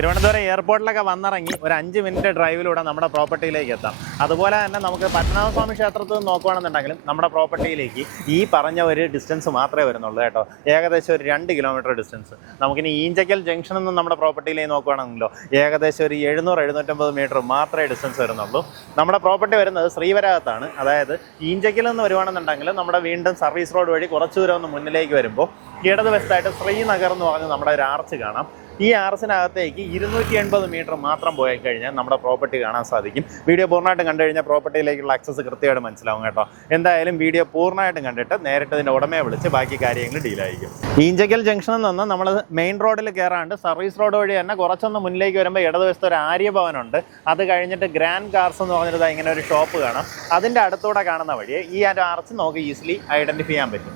തിരുവനന്തപുരം എയർപോർട്ടിലൊക്കെ വന്നിറങ്ങി ഒരു അഞ്ച് മിനിറ്റ് ഡ്രൈവിലൂടെ നമ്മുടെ പ്രോപ്പർട്ടിയിലേക്ക് എത്താം. അതുപോലെ തന്നെ നമുക്ക് പത്മനാഭസ്വാമി ക്ഷേത്രത്തിൽ നിന്ന് നോക്കുകയാണെന്നുണ്ടെങ്കിലും നമ്മുടെ പ്രോപ്പർട്ടിയിലേക്ക് ഈ പറഞ്ഞ ഒരു ഡിസ്റ്റൻസ് മാത്രമേ വരുന്നുള്ളൂ കേട്ടോ. ഏകദേശം ഒരു രണ്ട് കിലോമീറ്റർ ഡിസ്റ്റൻസ് നമുക്കിനി ഈഞ്ചക്കൽ ജംഗ്ഷനിൽ നിന്ന് നമ്മുടെ പ്രോപ്പർട്ടിയിലേക്ക് നോക്കുകയാണെങ്കിലോ ഏകദേശം ഒരു എഴുന്നൂറ് എഴുന്നൂറ്റമ്പത് മീറ്റർ മാത്രമേ ഡിസ്റ്റൻസ് വരുന്നുള്ളൂ. നമ്മുടെ പ്രോപ്പർട്ടി വരുന്നത് ശ്രീവരാഗത്താണ് അതായത് ഈഞ്ചക്കിൽ നിന്ന് വരുവാണെന്നുണ്ടെങ്കിൽ നമ്മുടെ വീണ്ടും സർവീസ് റോഡ് വഴി കുറച്ച് ദൂരം ഒന്ന് മുന്നിലേക്ക് വരുമ്പോൾ ഇടതുവശത്തായിട്ട് ശ്രീനഗർ എന്ന് പറഞ്ഞ് നമ്മുടെ ഒരു ആർച്ച് കാണാം. ഈ ആർസിനകത്തേക്ക് ഇരുന്നൂറ്റി എൺപത് മീറ്റർ മാത്രം പോയി കഴിഞ്ഞാൽ നമ്മുടെ പ്രോപ്പർട്ടി കാണാൻ സാധിക്കും. വീഡിയോ പൂർണമായിട്ടും കണ്ടു കഴിഞ്ഞാൽ പ്രോപ്പർട്ടിയിലേക്കുള്ള ആക്സസ് കൃത്യമായിട്ട് മനസ്സിലാവും കേട്ടോ. എന്തായാലും വീഡിയോ പൂർണമായിട്ടും കണ്ടിട്ട് നേരിട്ട് ഇതിന്റെ ഉടമയെ വിളിച്ച് ബാക്കി കാര്യങ്ങൾ ഡീലായിരിക്കും ഈഞ്ചക്കൽ ജംഗ്ഷനിൽ നിന്ന് നമ്മൾ മെയിൻ റോഡിൽ കയറാണ്ട് സർവീസ് റോഡ് വഴി തന്നെ കുറച്ചൊന്ന് മുന്നിലേക്ക് വരുമ്പോൾ ഇടതുവശത്ത് ഒരു ആര്യഭവനുണ്ട്. അത് കഴിഞ്ഞിട്ട് ഗ്രാൻഡ് കാർസ് എന്ന് പറഞ്ഞിട്ട് ഇങ്ങനെ ഒരു ഷോപ്പ് കാണാം. അതിന്റെ അടുത്തൂടെ കാണുന്ന വഴി ഈ ആർച്ച് നമുക്ക് ഈസിലി ഐഡന്റിഫൈ ചെയ്യാൻ പറ്റും.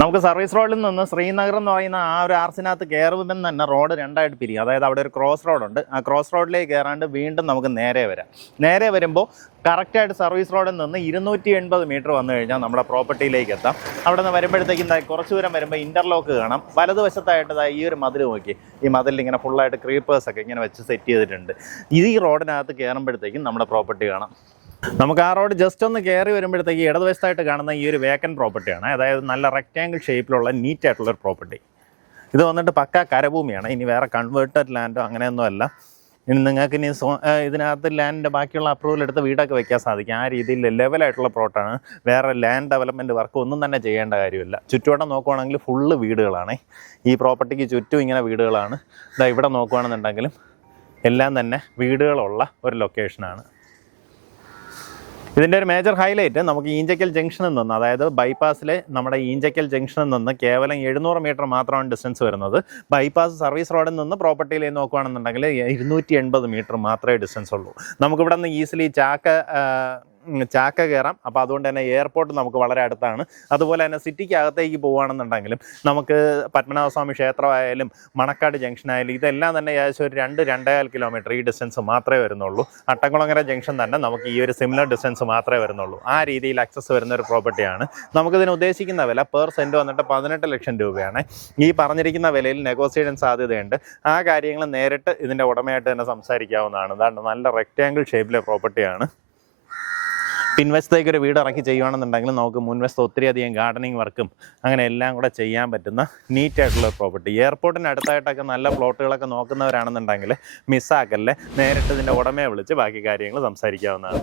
നമുക്ക് സർവീസ് റോഡിൽ നിന്ന് ശ്രീനഗർ എന്ന് പറയുന്ന ആ ഒരു ആർസിനകത്ത് കയറുമ്പം തന്നെ റോഡ് രണ്ടായിട്ട് പിരിയും. അതായത് അവിടെ ഒരു ക്രോസ് റോഡുണ്ട്. ആ ക്രോസ് റോഡിലേക്ക് കയറാണ്ട് വീണ്ടും നമുക്ക് നേരെ വരാം. നേരെ വരുമ്പോൾ കറക്റ്റായിട്ട് സർവീസ് റോഡിൽ നിന്ന് ഇരുന്നൂറ്റി എൺപത് മീറ്റർ വന്നു കഴിഞ്ഞാൽ നമ്മുടെ പ്രോപ്പർട്ടിയിലേക്ക് എത്താം. അവിടെ നിന്ന് വരുമ്പോഴത്തേക്കും കുറച്ച് ദൂരം വരുമ്പോൾ ഇന്റർലോക്ക് കാണാം. വലതുവശത്തായിട്ട് ഈ ഒരു മതിൽ നോക്കി. ഈ മതിലിൽ ഇങ്ങനെ ഫുള്ളായിട്ട് ക്രീപ്പേഴ്സൊക്കെ ഇങ്ങനെ വെച്ച് സെറ്റ് ചെയ്തിട്ടുണ്ട്. ഇത് ഈ റോഡിനകത്ത് കയറുമ്പോഴത്തേക്കും നമ്മുടെ പ്രോപ്പർട്ടി കാണാം. നമുക്ക് ആ റോഡ് ജസ്റ്റ് ഒന്ന് കയറി വരുമ്പോഴത്തേക്ക് ഇടതുവശത്തായിട്ട് കാണുന്ന ഈ ഒരു വേക്കൻ പ്രോപ്പർട്ടിയാണ് അതായത് നല്ല റെക്റ്റാങ്കിൾ ഷേപ്പിലുള്ള നീറ്റ് ആയിട്ടുള്ള ഒരു പ്രോപ്പർട്ടി ഇത് വന്നിട്ട് പക്ക കരഭൂമിയാണ്. ഇനി വേറെ കൺവേർട്ടഡ് ലാൻഡോ അങ്ങനെയൊന്നും അല്ല. ഇനി നിങ്ങൾക്ക് ഇനി സോ ഇതിനകത്ത് ലാൻഡിന്റെ ബാക്കിയുള്ള അപ്രൂവൽ എടുത്ത് വീടൊക്കെ വയ്ക്കാൻ സാധിക്കും. ആ രീതിയിൽ ലെവലായിട്ടുള്ള പ്ലോട്ടാണ് വേറെ ലാൻഡ് ഡെവലപ്മെന്റ് വർക്ക് ഒന്നും തന്നെ ചെയ്യേണ്ട കാര്യമില്ല. ചുറ്റുവട്ടം നോക്കുവാണെങ്കിൽ ഫുള്ള് വീടുകളാണ്. ഈ പ്രോപ്പർട്ടിക്ക് ചുറ്റും ഇങ്ങനെ വീടുകളാണ്. ഇതാ ഇവിടെ നോക്കുകയാണെന്നുണ്ടെങ്കിലും എല്ലാം തന്നെ വീടുകളുള്ള ഒരു ലൊക്കേഷനാണ് ഇതിന്റെ ഒരു മേജർ ഹൈലൈറ്റ് നമുക്ക് ഈഞ്ചക്കൽ ജംഗ്ഷനിൽ നിന്ന് അതായത് ബൈപ്പാസിലെ നമ്മുടെ ഈഞ്ചക്കൽ ജംഗ്ഷനിൽ നിന്ന് കേവലം എഴുന്നൂറ് മീറ്റർ മാത്രമാണ് ഡിസ്റ്റൻസ് വരുന്നത്. ബൈപ്പാസ് സർവീസ് റോഡിൽ നിന്ന് പ്രോപ്പർട്ടിയിൽ നോക്കുകയാണെന്നുണ്ടെങ്കിൽ ഇരുന്നൂറ്റി എൺപത് മീറ്റർ മാത്രമേ ഡിസ്റ്റൻസ് ഉള്ളൂ. നമുക്കിവിടെ നിന്ന് ഈസിലി ചാക്ക ചാക്ക കയറാം അപ്പോൾ അതുകൊണ്ട് തന്നെ എയർപോർട്ട് നമുക്ക് വളരെ അടുത്താണ്. അതുപോലെ തന്നെ സിറ്റിക്ക് അകത്തേക്ക് പോവുകയാണെന്നുണ്ടെങ്കിലും നമുക്ക് പത്മനാഭസ്വാമി ക്ഷേത്രമായാലും മണക്കാട് ജംഗ്ഷൻ ആയാലും ഇതെല്ലാം തന്നെ ഏകദേശം ഒരു രണ്ട് രണ്ടേകാൽ കിലോമീറ്റർ ഈ ഡിസ്റ്റൻസ് മാത്രമേ വരുന്നുള്ളൂ. അട്ടംകുളങ്ങര ജംഗ്ഷൻ തന്നെ നമുക്ക് ഈ ഒരു സിമിലർ ഡിസ്റ്റൻസ് മാത്രമേ വരുന്നുള്ളൂ. ആ രീതിയിൽ അക്സസ് വരുന്ന ഒരു പ്രോപ്പർട്ടിയാണ് നമുക്കിതിന് ഉദ്ദേശിക്കുന്ന വില പെർ സെന്റ് വന്നിട്ട് പതിനെട്ട് ലക്ഷം രൂപയാണ്. ഈ പറഞ്ഞിരിക്കുന്ന വിലയിൽ നെഗോസിയേഷൻ സാധ്യതയുണ്ട്. ആ കാര്യങ്ങൾ നേരിട്ട് ഇതിന്റെ ഉടമയായിട്ട് തന്നെ സംസാരിക്കാവുന്നതാണ്. അതാണ് നല്ല റെക്റ്റാങ്കിൾ ഷേപ്പിലെ പ്രോപ്പർട്ടിയാണ് പിൻവശത്തേക്ക് ഒരു വീട് ഇറക്കി ചെയ്യുകയാണെന്നുണ്ടെങ്കിൽ നമുക്ക് മുൻവശത്ത് ഒത്തിരി അധികം ഗാർഡനിങ് വർക്കും അങ്ങനെ എല്ലാം കൂടെ ചെയ്യാൻ പറ്റുന്ന നീറ്റായിട്ടുള്ള പ്രോപ്പർട്ടി എയർപോർട്ടിന് അടുത്തായിട്ടൊക്കെ നല്ല പ്ലോട്ടുകളൊക്കെ നോക്കുന്നവരാണെന്നുണ്ടെങ്കിൽ മിസ്സാക്കല്ലേ നേരിട്ട് ഇതിന്റെ ഉടമയെ വിളിച്ച് ബാക്കി കാര്യങ്ങൾ സംസാരിക്കാവുന്നതാണ്.